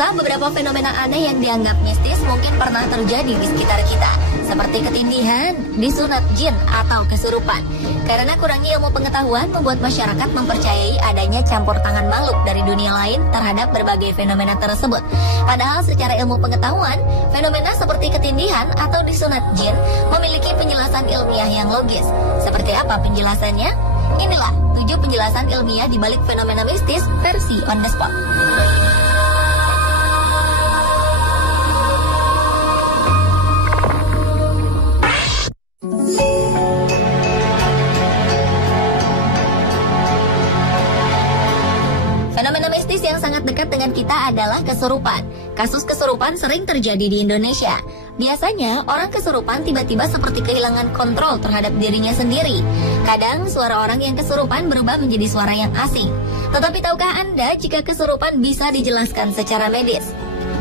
Pemirsa, beberapa fenomena aneh yang dianggap mistis mungkin pernah terjadi di sekitar kita, seperti ketindihan, disunat jin, atau kesurupan. Karena kurangnya ilmu pengetahuan membuat masyarakat mempercayai adanya campur tangan makhluk dari dunia lain terhadap berbagai fenomena tersebut. Padahal secara ilmu pengetahuan, fenomena seperti ketindihan atau disunat jin memiliki penjelasan ilmiah yang logis. Seperti apa penjelasannya? Inilah 7 penjelasan ilmiah di balik fenomena mistis versi on the spot. Fenomena mistis yang sangat dekat dengan kita adalah kesurupan. Kasus kesurupan sering terjadi di Indonesia. Biasanya, orang kesurupan tiba-tiba seperti kehilangan kontrol terhadap dirinya sendiri. Kadang, suara orang yang kesurupan berubah menjadi suara yang asing. Tetapi tahukah Anda jika kesurupan bisa dijelaskan secara medis?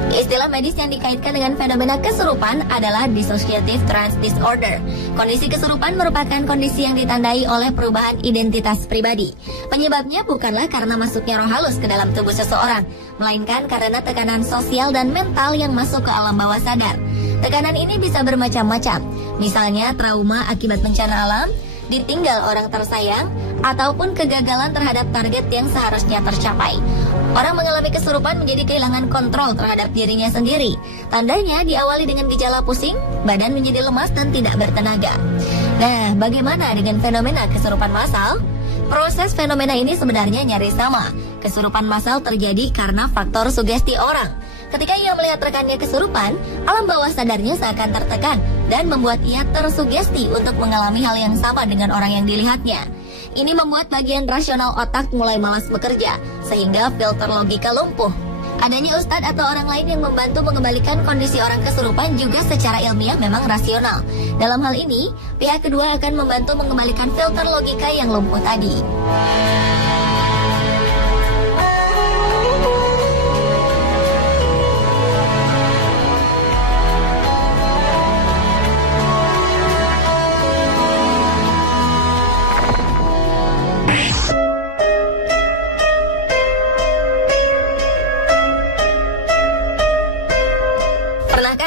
Istilah medis yang dikaitkan dengan fenomena kesurupan adalah dissociative trance disorder. Kondisi kesurupan merupakan kondisi yang ditandai oleh perubahan identitas pribadi. Penyebabnya bukanlah karena masuknya roh halus ke dalam tubuh seseorang, melainkan karena tekanan sosial dan mental yang masuk ke alam bawah sadar. Tekanan ini bisa bermacam-macam, misalnya trauma akibat bencana alam, ditinggal orang tersayang, ataupun kegagalan terhadap target yang seharusnya tercapai. Orang mengalami kesurupan menjadi kehilangan kontrol terhadap dirinya sendiri. Tandanya diawali dengan gejala pusing, badan menjadi lemas dan tidak bertenaga. Nah, bagaimana dengan fenomena kesurupan massal? Proses fenomena ini sebenarnya nyaris sama. Kesurupan massal terjadi karena faktor sugesti orang. Ketika ia melihat rekannya kesurupan, alam bawah sadarnya seakan tertekan dan membuat ia tersugesti untuk mengalami hal yang sama dengan orang yang dilihatnya. Ini membuat bagian rasional otak mulai malas bekerja, sehingga filter logika lumpuh. Adanya ustadz atau orang lain yang membantu mengembalikan kondisi orang kesurupan juga secara ilmiah memang rasional. Dalam hal ini, pihak kedua akan membantu mengembalikan filter logika yang lumpuh tadi.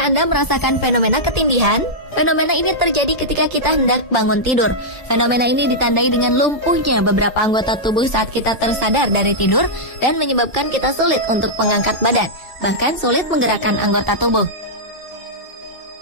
Anda merasakan fenomena ketindihan? Fenomena ini terjadi ketika kita hendak bangun tidur. Fenomena ini ditandai dengan lumpuhnya beberapa anggota tubuh saat kita tersadar dari tidur dan menyebabkan kita sulit untuk mengangkat badan, bahkan sulit menggerakkan anggota tubuh.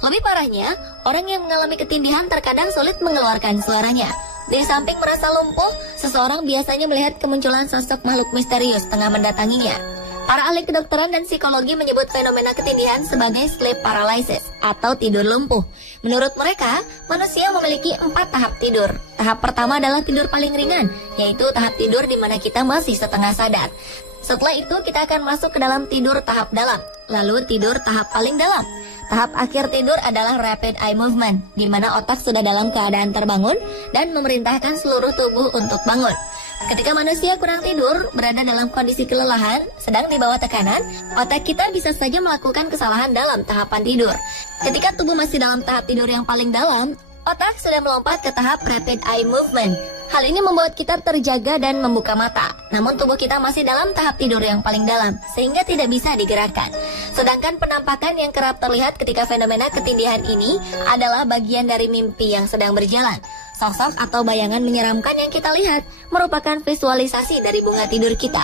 Lebih parahnya, orang yang mengalami ketindihan terkadang sulit mengeluarkan suaranya. Di samping merasa lumpuh, seseorang biasanya melihat kemunculan sosok makhluk misterius tengah mendatanginya. Para ahli kedokteran dan psikologi menyebut fenomena ketindihan sebagai sleep paralysis atau tidur lumpuh. Menurut mereka, manusia memiliki 4 tahap tidur. Tahap pertama adalah tidur paling ringan, yaitu tahap tidur di mana kita masih setengah sadar. Setelah itu kita akan masuk ke dalam tidur tahap dalam, lalu tidur tahap paling dalam. Tahap akhir tidur adalah rapid eye movement, di mana otak sudah dalam keadaan terbangun dan memerintahkan seluruh tubuh untuk bangun. Ketika manusia kurang tidur, berada dalam kondisi kelelahan, sedang di bawah tekanan, otak kita bisa saja melakukan kesalahan dalam tahapan tidur. Ketika tubuh masih dalam tahap tidur yang paling dalam, otak sudah melompat ke tahap rapid eye movement. Hal ini membuat kita terjaga dan membuka mata. Namun tubuh kita masih dalam tahap tidur yang paling dalam, sehingga tidak bisa digerakkan. Sedangkan penampakan yang kerap terlihat ketika fenomena ketindihan ini adalah bagian dari mimpi yang sedang berjalan. Sosok atau bayangan menyeramkan yang kita lihat merupakan visualisasi dari bunga tidur kita.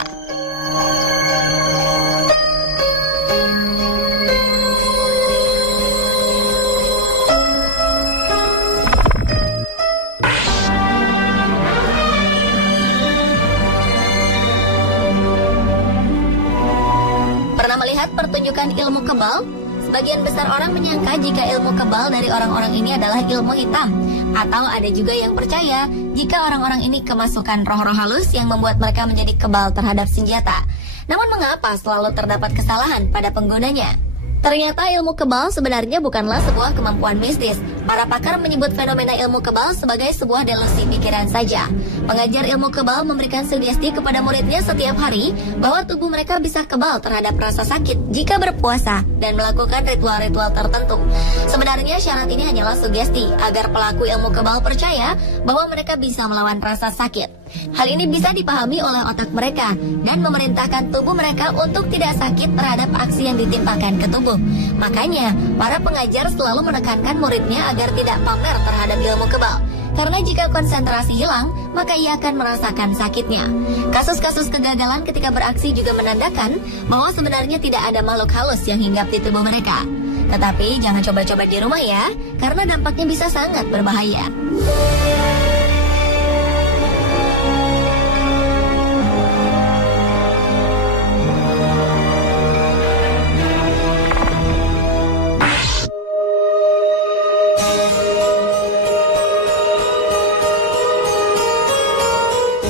Pernah melihat pertunjukan ilmu kebal? Sebagian besar orang menyangka jika ilmu kebal dari orang-orang ini adalah ilmu hitam. Atau ada juga yang percaya jika orang-orang ini kemasukan roh-roh halus yang membuat mereka menjadi kebal terhadap senjata. Namun mengapa selalu terdapat kesalahan pada penggunanya? Ternyata ilmu kebal sebenarnya bukanlah sebuah kemampuan mistis, Para pakar menyebut fenomena ilmu kebal sebagai sebuah delusi pikiran saja. Pengajar ilmu kebal memberikan sugesti kepada muridnya setiap hari bahwa tubuh mereka bisa kebal terhadap rasa sakit jika berpuasa dan melakukan ritual-ritual tertentu. Sebenarnya syarat ini hanyalah sugesti agar pelaku ilmu kebal percaya bahwa mereka bisa melawan rasa sakit. Hal ini bisa dipahami oleh otak mereka dan memerintahkan tubuh mereka untuk tidak sakit terhadap aksi yang ditimpakan ke tubuh. Makanya, para pengajar selalu menekankan muridnya agar tidak pamer terhadap ilmu kebal. Karena jika konsentrasi hilang, maka ia akan merasakan sakitnya. Kasus-kasus kegagalan ketika beraksi juga menandakan bahwa sebenarnya tidak ada makhluk halus yang hinggap di tubuh mereka. Tetapi jangan coba-coba di rumah ya, karena dampaknya bisa sangat berbahaya.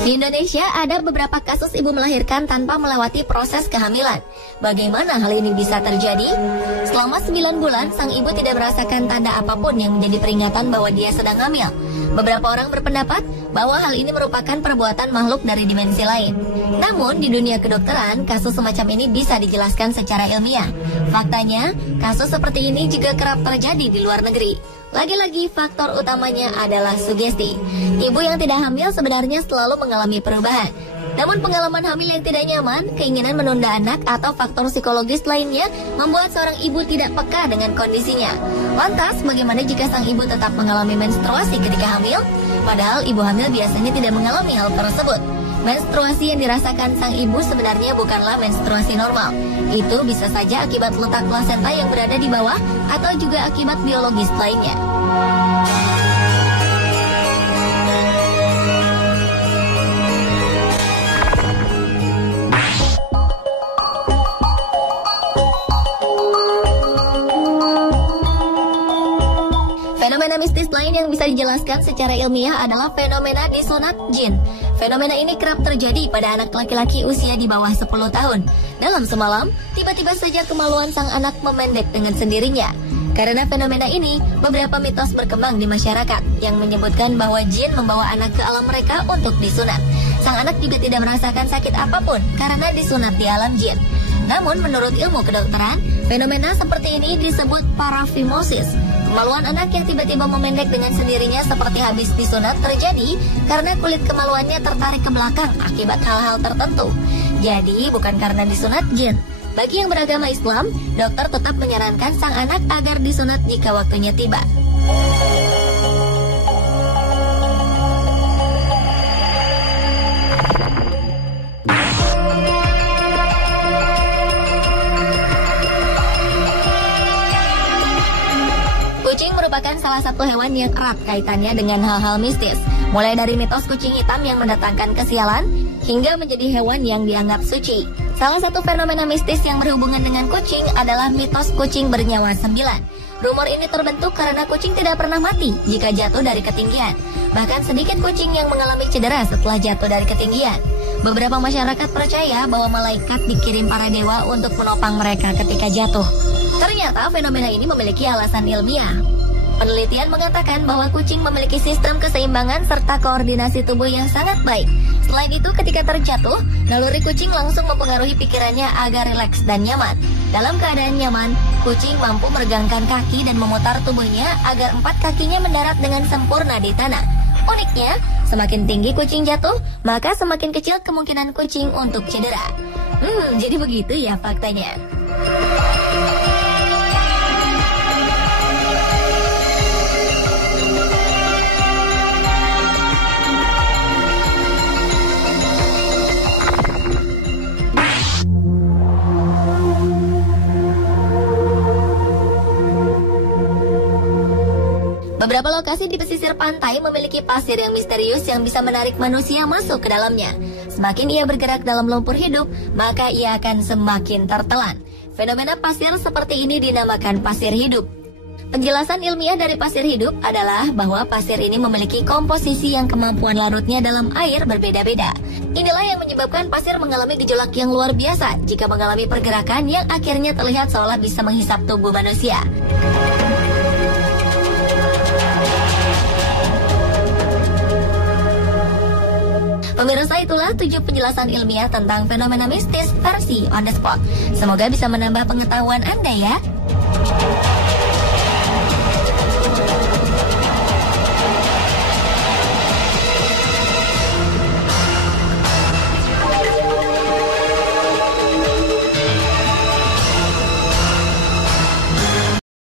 Di Indonesia ada beberapa kasus ibu melahirkan tanpa melewati proses kehamilan. Bagaimana hal ini bisa terjadi? Selama 9 bulan, sang ibu tidak merasakan tanda apapun yang menjadi peringatan bahwa dia sedang hamil. Beberapa orang berpendapat bahwa hal ini merupakan perbuatan makhluk dari dimensi lain. Namun, di dunia kedokteran, kasus semacam ini bisa dijelaskan secara ilmiah. Faktanya, kasus seperti ini juga kerap terjadi di luar negeri. Lagi-lagi faktor utamanya adalah sugesti. Ibu yang tidak hamil sebenarnya selalu mengalami perubahan. Namun pengalaman hamil yang tidak nyaman, keinginan menunda anak, atau faktor psikologis lainnya membuat seorang ibu tidak peka dengan kondisinya. Lantas, bagaimana jika sang ibu tetap mengalami menstruasi ketika hamil? Padahal ibu hamil biasanya tidak mengalami hal tersebut. Menstruasi yang dirasakan sang ibu sebenarnya bukanlah menstruasi normal. Itu bisa saja akibat letak plasenta yang berada di bawah atau juga akibat biologis lainnya. Fenomena mistis lain yang bisa dijelaskan secara ilmiah adalah fenomena disunat jin. Fenomena ini kerap terjadi pada anak laki-laki usia di bawah 10 tahun. Dalam semalam, tiba-tiba saja kemaluan sang anak memendek dengan sendirinya. Karena fenomena ini, beberapa mitos berkembang di masyarakat yang menyebutkan bahwa jin membawa anak ke alam mereka untuk disunat. Sang anak juga tidak merasakan sakit apapun karena disunat di alam jin. Namun menurut ilmu kedokteran, fenomena seperti ini disebut parafimosis. Kemaluan anak yang tiba-tiba memendek dengan sendirinya seperti habis disunat terjadi karena kulit kemaluannya tertarik ke belakang akibat hal-hal tertentu. Jadi bukan karena disunat jin. Bagi yang beragama Islam, dokter tetap menyarankan sang anak agar disunat jika waktunya tiba. Kucing merupakan salah satu hewan yang erat kaitannya dengan hal-hal mistis. Mulai dari mitos kucing hitam yang mendatangkan kesialan, hingga menjadi hewan yang dianggap suci. Salah satu fenomena mistis yang berhubungan dengan kucing adalah mitos kucing bernyawa 9. Rumor ini terbentuk karena kucing tidak pernah mati jika jatuh dari ketinggian. Bahkan sedikit kucing yang mengalami cedera setelah jatuh dari ketinggian. Beberapa masyarakat percaya bahwa malaikat dikirim para dewa untuk menopang mereka ketika jatuh. Ternyata fenomena ini memiliki alasan ilmiah. Penelitian mengatakan bahwa kucing memiliki sistem keseimbangan serta koordinasi tubuh yang sangat baik. Selain itu, ketika terjatuh, naluri kucing langsung mempengaruhi pikirannya agar rileks dan nyaman. Dalam keadaan nyaman, kucing mampu meregangkan kaki dan memutar tubuhnya agar 4 kakinya mendarat dengan sempurna di tanah. Uniknya, semakin tinggi kucing jatuh, maka semakin kecil kemungkinan kucing untuk cedera. Jadi begitu ya faktanya. Beberapa lokasi di pesisir pantai memiliki pasir yang misterius yang bisa menarik manusia masuk ke dalamnya. Semakin ia bergerak dalam lumpur hidup, maka ia akan semakin tertelan. Fenomena pasir seperti ini dinamakan pasir hidup. Penjelasan ilmiah dari pasir hidup adalah bahwa pasir ini memiliki komposisi yang kemampuan larutnya dalam air berbeda-beda. Inilah yang menyebabkan pasir mengalami gejolak yang luar biasa jika mengalami pergerakan yang akhirnya terlihat seolah bisa menghisap tubuh manusia. Pemirsa, itulah 7 penjelasan ilmiah tentang fenomena mistis versi on the spot. Semoga bisa menambah pengetahuan Anda ya.